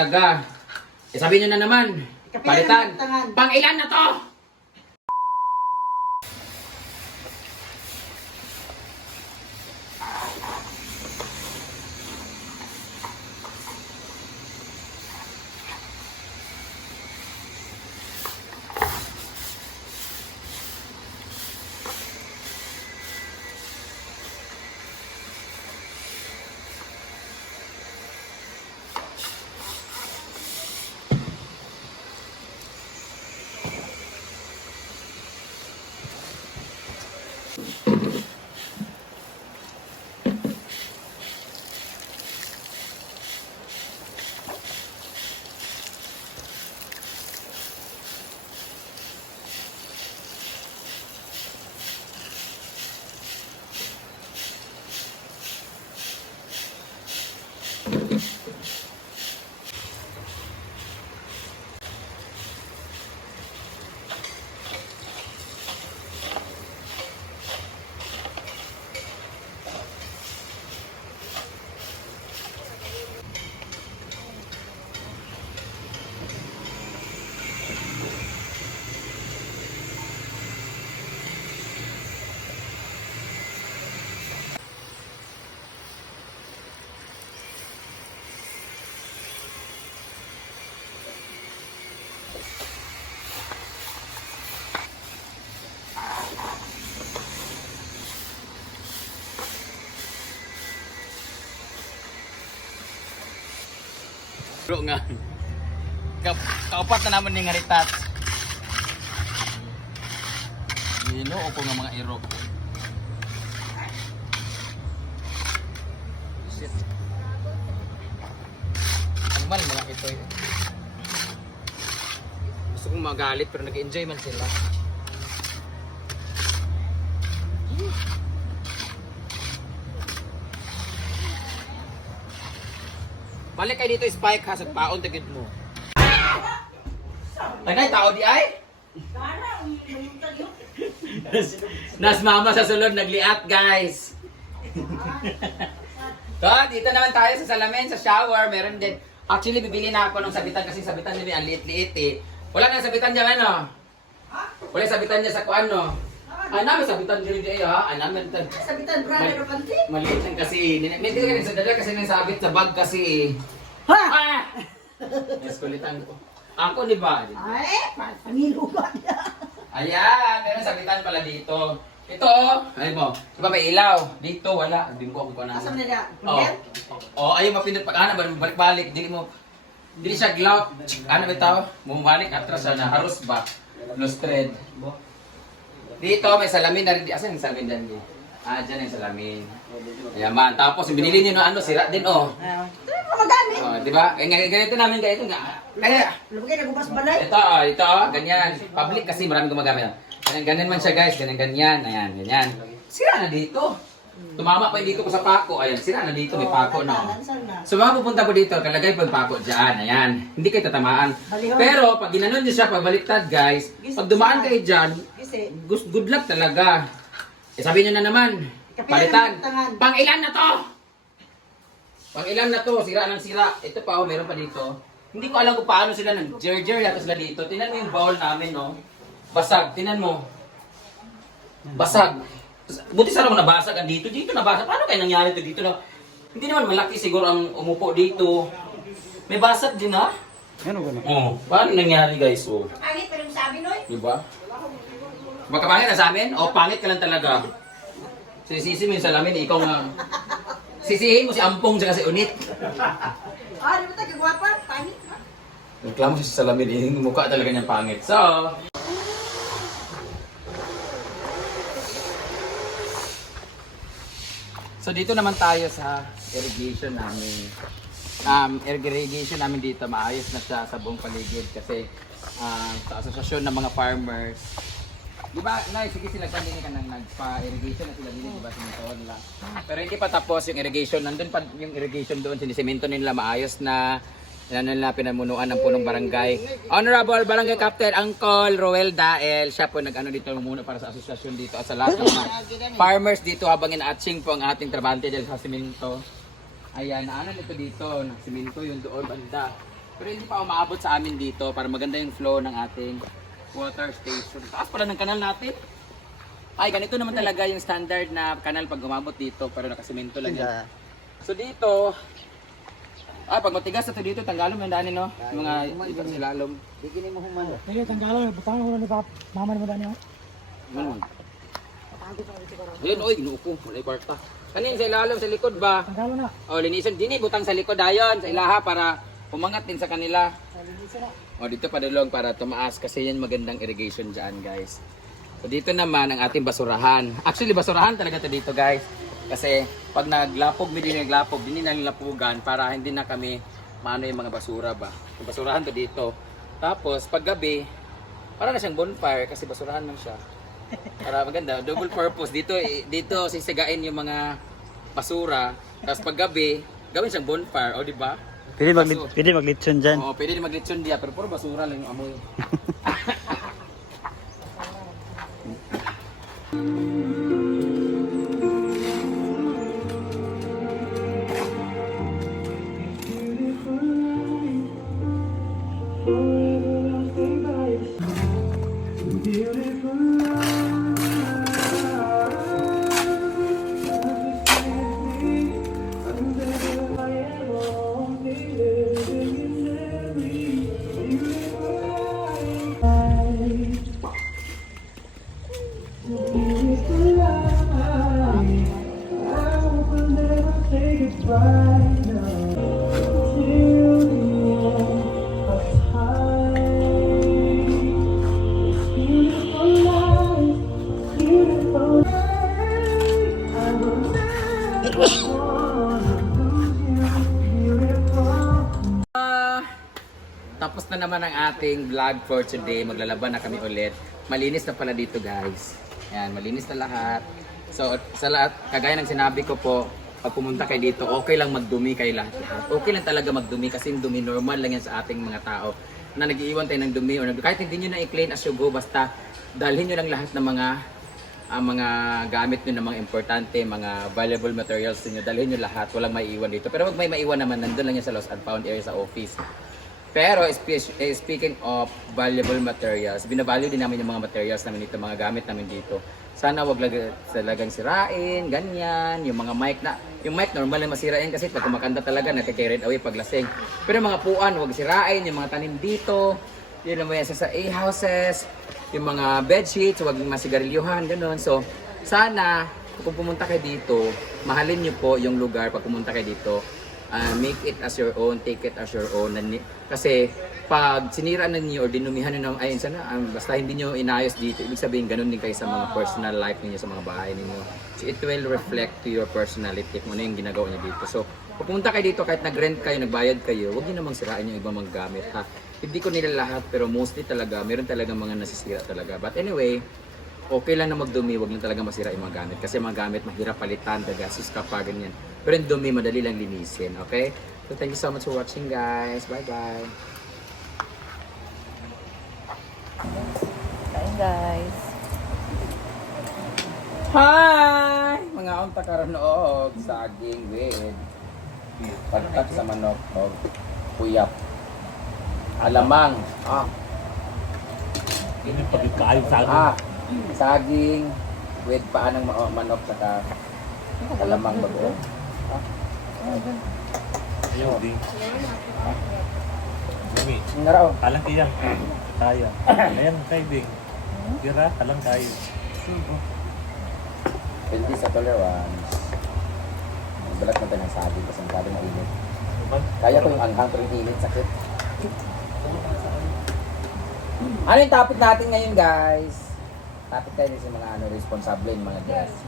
Talaga. Sabihin nyo na naman. Palitan. Pang ilan na to? Bro nga. Kaupat na naman ni ngaritat. Ginoo ko nga mga iro. Shit. Ang mal mga ito eh. Gusto kong magalit pero nag-enjoy man sila. Balik kayo dito, Spike ha, sa paon tigit mo. Tagay, tao di ay? Nas mama sa sulod, nagliat guys. So, dito naman tayo sa salamin, sa shower. Meron din. Actually, bibili na ako ng sabitan kasi sabitan nila ang liit-liit eh. Wala nang sabitan niya, ano? Wala sabitan niya sa kuan, no? Ay, namin sabitan diri di ha. Ay, namin Sabitan brother o panty? maliit lang kasi. May hindi ka sa dala kasi nang sabit sa bag kasi. Ha? Ah! Eskulitan ko. Ako di ba? Ay, panilugan niya. Ayan, meron sabitan pala dito. Ito, ay mo. Diba may ilaw? Dito wala. Bingko ko na. Asa man na? Oh, ayaw mapindot pag ana balik-balik. Dili mo. Dili siya glow. Ano bitaw? Bumalik atras na harus ba? Lost thread. Dito may salamin na rin. Asan yung salamin dyan? Ah, dyan yung salamin. Ayan man. Tapos yung binili niyo no ano, sira din oh. Magamit. Oh, di ba? Ganito namin ganito nga. Kaya Lugay na gumas balay. ito, ganyan. Public kasi maraming gumagamit. Ganyan man siya guys, ganyan. Ayan, ganyan. Sira na dito. Tumama pa yung dito ko sa pako. Ayan, sira na dito, may pako no. So mga pupunta ko dito, kalagay po yung pako dyan. Ayan, hindi kayo tatamaan. Pero pag ginanon niyo siya, pagbaliktad guys, pag dumaan kayo dyan, good luck talaga. Sabihin nyo na naman, palitan. Pang ilan na to? Pang ilan na to? Sira ng sira. Ito pa, meron pa dito. Hindi ko alam kung paano sila nag-jerjer yata sila dito. Tinan mo yung bowl namin, no? Basag, tinan mo. Basag. Buti sana mo nabasag ang dito. Dito nabasag. Paano kayo nangyari ito dito? Hindi naman malaki siguro ang umupo dito. May basag din, ha? Ano ba na? Oo. Paano nangyari, guys? Oh. Pangit pa rin sabi, Noy. Diba? Magkapangit na sa amin? O pangit ka lang talaga? Sisisi mo yung salamin, ikaw nga. Sisihin mo si Ampong tsaka si Unit. Ah, di ba tayo kagwapa? Pangit ha? Reklamo siya sa salamin, yung mukha talaga niyang pangit. So dito naman tayo sa irrigation namin. Irrigation namin dito, maayos na siya sa buong paligid kasi sa asosasyon ng mga farmers. Di ba, sige sila kanina ka nang nagpa-irrigation na sila din, di ba, simintohan nila. Pero hindi pa tapos yung irrigation, nandun pa yung irrigation doon, sinisemento nila maayos na, ano nila pinamunuan ng punong barangay. Honorable Barangay Captain Uncle Roel Dael, siya po nag-ano dito muna para sa asosasyon dito at sa lahat ng mga farmers dito habang ina-atching po ang ating trabante dahil sa simento. Ayan, naano nito dito, simento yung doon banda. Pero hindi pa umaabot sa amin dito para maganda yung flow ng ating water station. Taas pala ng kanal natin. Ay, ganito naman talaga yung standard na kanal pag umabot dito, pero nakasimento lang yan. So dito, pag matigas na to dito, tanggalom yung daanin, no? Yung mga ibang silalom. Sige, tanggalan. Butang ko na ni mama mo dani. Ano? Ayun, oy, ginuupo. Wala kwarta. Kanin sa ilalom, sa likod ba? Tanggalan na. O, linisan. Dini, butang sa likod ayon, sa ilaha para umangat din sa kanila. O, dito padulong para tumaas kasi yan magandang irrigation dyan, guys. So, dito naman ang ating basurahan. Actually, basurahan talaga to dito, guys. Kasi pag naglapog, hindi naglapugan para hindi na kami maano yung mga basura ba. Yung basurahan to dito. Tapos, pag gabi, para na siyang bonfire kasi basurahan lang siya. Para maganda, double purpose. Dito sisigain yung mga basura. Tapos pag gabi, gawin siyang bonfire, o di ba? Pwede maglitson dyan. Oo, pwede din maglitson diya, pero puro basura lang yung amoy. Tapos na naman ang ating vlog for today. Maglalaban na kami ulit. Malinis na pala dito, guys. Ayan, malinis na lahat. So, sa lahat, kagaya ng sinabi ko po, pag pumunta kayo dito, okay lang magdumi kayo lahat. Okay lang talaga magdumi kasi yung dumi normal lang yan sa ating mga tao na nag-iiwan tayo ng dumi or kahit hindi nyo na i-clean as you go, basta dalhin nyo lang lahat ng mga gamit nyo na mga importante, mga valuable materials niyo, dalhin nyo lahat, walang maiiwan dito. Pero wag may maiwan naman, nandun lang yan sa lost and found area sa office. Pero speaking of valuable materials, binavalue din namin yung mga materials namin dito, mga gamit namin dito. Sana wag talagang sirain, ganyan, yung mga yung mic normal na masira yan kasi pag kumakanta talaga nagka-carried away pag lasing. Pero mga puan, wag sirain, yung mga tanim dito, yun naman yan sa A-houses, yung mga bed sheets, wag masigarilyuhan, gano'n. So, sana kung pumunta kayo dito, mahalin nyo po yung lugar pag pumunta kayo dito. Make it as your own, take it as your own. Kasi pag sinira na niyo or dinumihan nyo ayun sana, basta hindi nyo inayos dito, ibig sabihin ganun din kayo sa mga personal life niyo sa mga bahay niyo. So it will reflect to your personality kung ano yung ginagawa niyo dito. So kung pumunta kayo dito, kahit nag-rent kayo, nagbayad kayo, huwag niyo namang sirain yung ibang mga gamit, ha. Hindi ko nila lahat, pero mostly talaga, meron talaga mga nasisira talaga. But anyway, okay lang na magdumi, wag lang talaga masira yung mga gamit. Kasi mga gamit, mahirap palitan, gastos ka pa, ganyan. Pero yung dumi, madali lang linisin, okay? So thank you so much for watching, guys. Bye-bye. Kain guys. Hi! Mga unta karon og saging with pagkat sa manok o kuyap. Alamang. Ini pagit kaayos sa Saging with paa ng manok saka alamang bago. Ayaw din. Dami. Ngaraw. Alang kaya. Kaya. Ayan, kaibig. Tira, alang kaya. Pwede sa tolerance. Balat mo tayo ng saging kasi masyado mainit. Kaya ko yung anghang pero yung init, sakit. Ano yung topic natin ngayon, guys? Topic tayo sa mga responsable, yung mga guests.